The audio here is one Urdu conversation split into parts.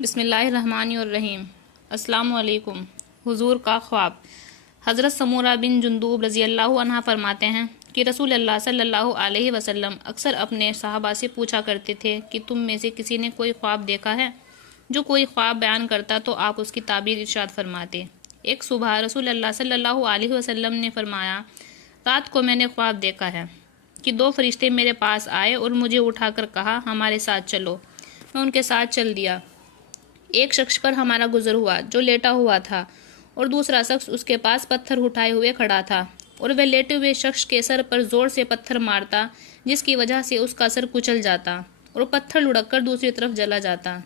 بسم اللہ الرحمن الرحیم۔ السلام علیکم۔ حضور کا خواب۔ حضرت سمورہ بن جندوب رضی اللہ عنہ فرماتے ہیں کہ رسول اللہ صلی اللہ علیہ وسلم اکثر اپنے صحابہ سے پوچھا کرتے تھے کہ تم میں سے کسی نے کوئی خواب دیکھا ہے؟ جو کوئی خواب بیان کرتا تو آپ اس کی تعبیر ارشاد فرماتے۔ ایک صبح رسول اللہ صلی اللہ علیہ وسلم نے فرمایا، رات کو میں نے خواب دیکھا ہے کہ دو فرشتے میرے پاس آئے اور مجھے اٹھا کر کہا ہمارے ساتھ چلو۔ میں ان کے ساتھ چل دیا۔ ایک شخص پر ہمارا گزر ہوا جو لیٹا ہوا تھا اور دوسرا شخص اس کے پاس پتھر اٹھائے ہوئے کھڑا تھا، اور وہ لیٹے ہوئے شخص کے سر پر زور سے پتھر مارتا جس کی وجہ سے اس کا سر کچل جاتا اور پتھر لڑک کر دوسری طرف جلا جاتا۔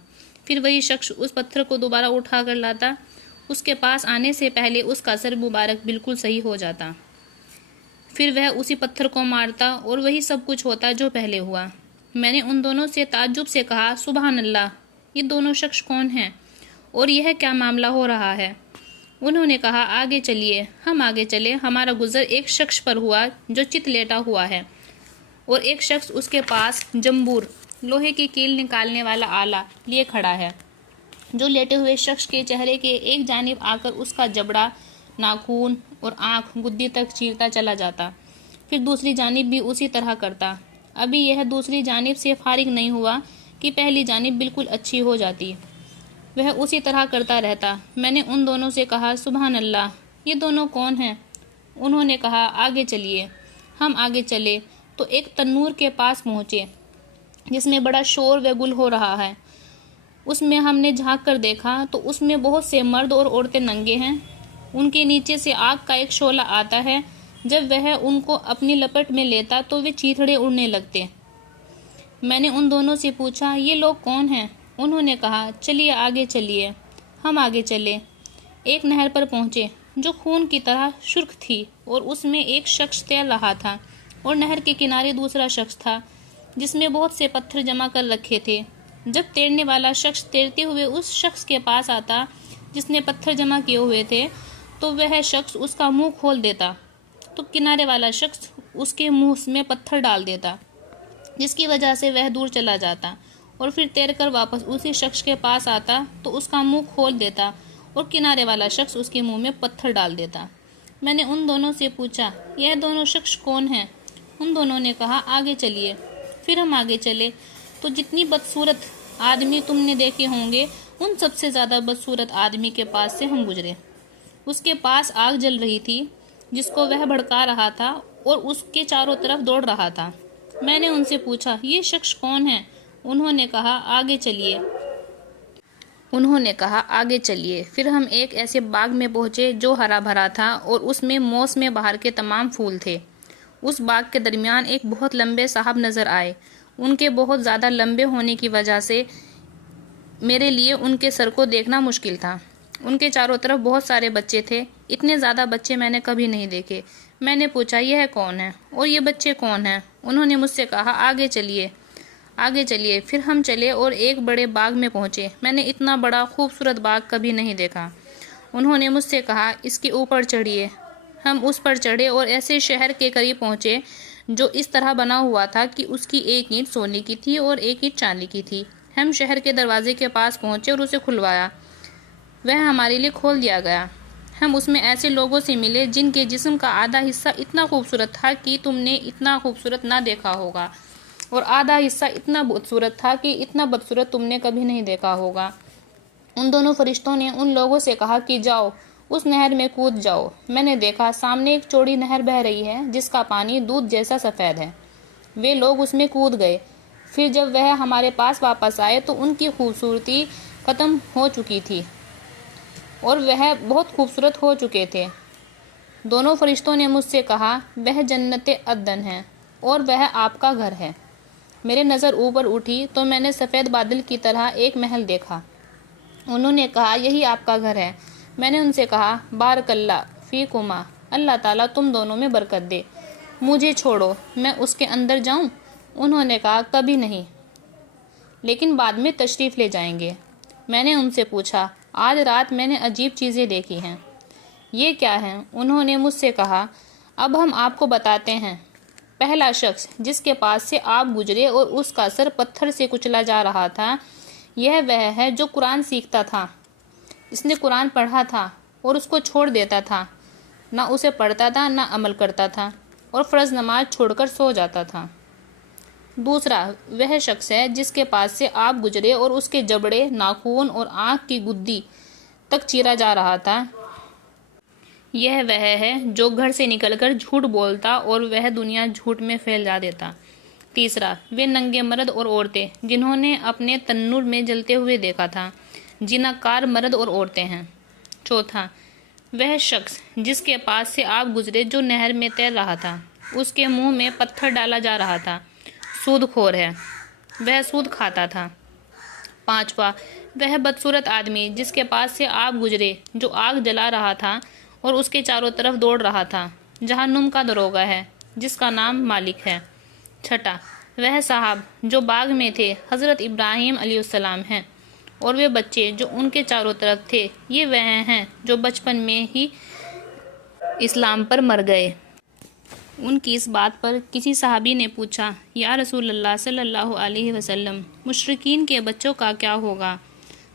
پھر وہی شخص اس پتھر کو دوبارہ اٹھا کر لاتا، اس کے پاس آنے سے پہلے اس کا سر مبارک بالکل صحیح ہو جاتا۔ پھر وہ اسی پتھر کو مارتا اور وہی سب کچھ ہوتا جو پہلے ہوا۔ میں نے ان دونوں سے تعجب سے کہا، سبحان اللہ، یہ دونوں شخص کون ہیں اور یہ کیا معاملہ ہو رہا ہے؟ انہوں نے کہا، آگے چلیے۔ ہم آگے چلے۔ ہمارا گزر ایک شخص پر ہوا جو چت لیٹا ہوا ہے اور ایک شخص اس کے پاس جمبور، لوہے کی کیل نکالنے والا آلہ لیے کھڑا ہے، جو لیٹے ہوئے شخص کے چہرے کے ایک جانب آ کر اس کا جبڑا، ناخن اور آنکھ گدی تک چیرتا چلا جاتا، پھر دوسری جانب بھی اسی طرح کرتا۔ ابھی یہ دوسری جانب سے فارغ نہیں ہوا کہ پہلی جانب بالکل اچھی ہو جاتی۔ وہ اسی طرح کرتا رہتا۔ میں نے ان دونوں سے کہا، سبحان اللہ، یہ دونوں کون ہیں؟ انہوں نے کہا، آگے چلیے۔ ہم آگے چلے تو ایک تنور کے پاس پہنچے جس میں بڑا شور و گل ہو رہا ہے۔ اس میں ہم نے جھانک کر دیکھا تو اس میں بہت سے مرد اور عورتیں ننگے ہیں۔ ان کے نیچے سے آگ کا ایک شعلہ آتا ہے۔ جب وہ ان کو اپنی لپٹ میں لیتا تو وہ چیتھڑے اڑنے لگتے۔ میں نے ان دونوں سے پوچھا، یہ لوگ کون ہیں؟ انہوں نے کہا، چلیے آگے چلیے۔ ہم آگے چلے، ایک نہر پر پہنچے جو خون کی طرح سرخ تھی اور اس میں ایک شخص تیر رہا تھا، اور نہر کے کنارے دوسرا شخص تھا جس میں بہت سے پتھر جمع کر رکھے تھے۔ جب تیرنے والا شخص تیرتے ہوئے اس شخص کے پاس آتا جس نے پتھر جمع کیے ہوئے تھے تو وہ شخص اس کا منہ کھول دیتا تو کنارے والا شخص اس کے منہ میں پتھر ڈال دیتا، جس کی وجہ سے وہ دور چلا جاتا، اور پھر تیر کر واپس اسی شخص کے پاس آتا تو اس کا منہ کھول دیتا اور کنارے والا شخص اس کے منہ میں پتھر ڈال دیتا۔ میں نے ان دونوں سے پوچھا، یہ دونوں شخص کون ہیں؟ ان دونوں نے کہا، آگے چلیے۔ پھر ہم آگے چلے تو جتنی بدصورت آدمی تم نے دیکھے ہوں گے ان سب سے زیادہ بدصورت آدمی کے پاس سے ہم گزرے۔ اس کے پاس آگ جل رہی تھی جس کو وہ بھڑکا رہا تھا اور اس کے چاروں طرف دوڑ رہا تھا۔ میں نے ان سے پوچھا، یہ شخص کون ہے؟ انہوں نے کہا، آگے چلیے۔ آگے چلیے۔ پھر ہم ایک ایسے باغ میں پہنچے جو ہرا بھرا تھا اور اس میں موسم بہار کے تمام پھول تھے۔ اس باغ کے درمیان ایک بہت لمبے صاحب نظر آئے۔ ان کے بہت زیادہ لمبے ہونے کی وجہ سے میرے لیے ان کے سر کو دیکھنا مشکل تھا۔ ان کے چاروں طرف بہت سارے بچے تھے۔ اتنے زیادہ بچے میں نے کبھی نہیں دیکھے۔ میں نے پوچھا، یہ کون ہے اور یہ بچے کون ہیں؟ انہوں نے مجھ سے کہا، آگے چلیے۔ آگے چلیے۔ پھر ہم چلے اور ایک بڑے باغ میں پہنچے۔ میں نے اتنا بڑا خوبصورت باغ کبھی نہیں دیکھا۔ انہوں نے مجھ سے کہا، اس کے اوپر چڑھیے۔ ہم اس پر چڑھے اور ایسے شہر کے قریب پہنچے جو اس طرح بنا ہوا تھا کہ اس کی ایک اینٹ سونے کی تھی اور ایک اینٹ چاندی کی تھی۔ ہم شہر کے دروازے کے پاس پہنچے اور اسے کھلوایا۔ وہ ہمارے لیے کھول دیا گیا۔ ہم اس میں ایسے لوگوں سے ملے جن کے جسم کا آدھا حصہ اتنا خوبصورت تھا کہ تم نے اتنا خوبصورت نہ دیکھا ہوگا، اور آدھا حصہ اتنا بدصورت تھا کہ اتنا بدصورت تم نے کبھی نہیں دیکھا ہوگا۔ ان دونوں فرشتوں نے ان لوگوں سے کہا کہ جاؤ، اس نہر میں کود جاؤ۔ میں نے دیکھا سامنے ایک چوڑی نہر بہہ رہی ہے جس کا پانی دودھ جیسا سفید ہے۔ وہ لوگ اس میں کود گئے۔ پھر جب وہ ہمارے پاس واپس آئے تو ان کی خوبصورتی ختم ہو چکی تھی اور وہ بہت خوبصورت ہو چکے تھے۔ دونوں فرشتوں نے مجھ سے کہا، وہ جنت عدن ہے اور وہ آپ کا گھر ہے۔ میرے نظر اوپر اٹھی تو میں نے سفید بادل کی طرح ایک محل دیکھا۔ انہوں نے کہا، یہی آپ کا گھر ہے۔ میں نے ان سے کہا، بارک اللہ فیکما، اللہ تعالیٰ تم دونوں میں برکت دے۔ مجھے چھوڑو، میں اس کے اندر جاؤں؟ انہوں نے کہا، کبھی نہیں، لیکن بعد میں تشریف لے جائیں گے۔ میں نے ان سے پوچھا، آج رات میں نے عجیب چیزیں دیکھی ہیں، یہ کیا ہیں؟ انہوں نے مجھ سے کہا، اب ہم آپ کو بتاتے ہیں۔ پہلا شخص جس کے پاس سے آپ گزرے اور اس کا سر پتھر سے کچلا جا رہا تھا، یہ وہ ہے جو قرآن سیکھتا تھا، اس نے قرآن پڑھا تھا اور اس کو چھوڑ دیتا تھا، نہ اسے پڑھتا تھا نہ عمل کرتا تھا، اور فرض نماز چھوڑ کر سو جاتا تھا۔ دوسرا وہ شخص ہے جس کے پاس سے آپ گزرے اور اس کے جبڑے، ناخن اور آنکھ کی گدی تک چیرا جا رہا تھا۔ یہ وہ ہے جو گھر سے نکل کر جھوٹ بولتا اور وہ دنیا جھوٹ میں پھیل جا دیتا۔ تیسرا وہ ننگے مرد اور عورتیں جنہوں نے اپنے تنور میں جلتے ہوئے دیکھا تھا، جنہاں کار مرد اور عورتیں ہیں۔ چوتھا وہ شخص جس کے پاس سے آپ گزرے جو نہر میں تیر رہا تھا، اس کے منہ میں پتھر ڈالا جا رہا تھا، سود خور ہے، وہ سود کھاتا تھا۔ پانچواں وہ بدصورت آدمی جس کے پاس سے آپ گزرے جو آگ جلا رہا تھا اور اس کے چاروں طرف دوڑ رہا تھا، جہنم کا دروغہ ہے جس کا نام مالک ہے۔ چھٹا وہ صاحب جو باغ میں تھے حضرت ابراہیم علیہ السلام ہیں، اور وہ بچے جو ان کے چاروں طرف تھے، یہ وہ ہیں جو بچپن میں ہی اسلام پر مر گئے۔ ان کی اس بات پر کسی صحابی نے پوچھا، یا رسول اللہ صلی اللہ علیہ وسلم، مشرکین کے بچوں کا کیا ہوگا؟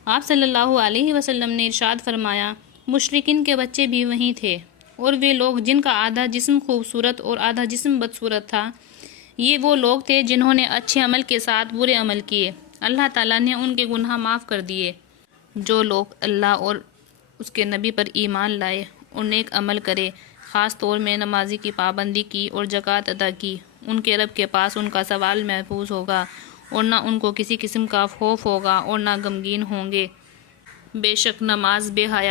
آپ صلی اللہ علیہ وسلم نے ارشاد فرمایا، مشرکین کے بچے بھی وہی تھے، اور وہ لوگ جن کا آدھا جسم خوبصورت اور آدھا جسم بدصورت تھا، یہ وہ لوگ تھے جنہوں نے اچھے عمل کے ساتھ برے عمل کیے، اللہ تعالیٰ نے ان کے گناہ معاف کر دیے۔ جو لوگ اللہ اور اس کے نبی پر ایمان لائے اور نیک عمل کرے، خاص طور میں نمازی کی پابندی کی اور زکوٰۃ ادا کی، ان کے رب کے پاس ان کا سوال محفوظ ہوگا، اور نہ ان کو کسی قسم کا خوف ہوگا اور نہ غمگین ہوں گے۔ بے شک نماز بے حیا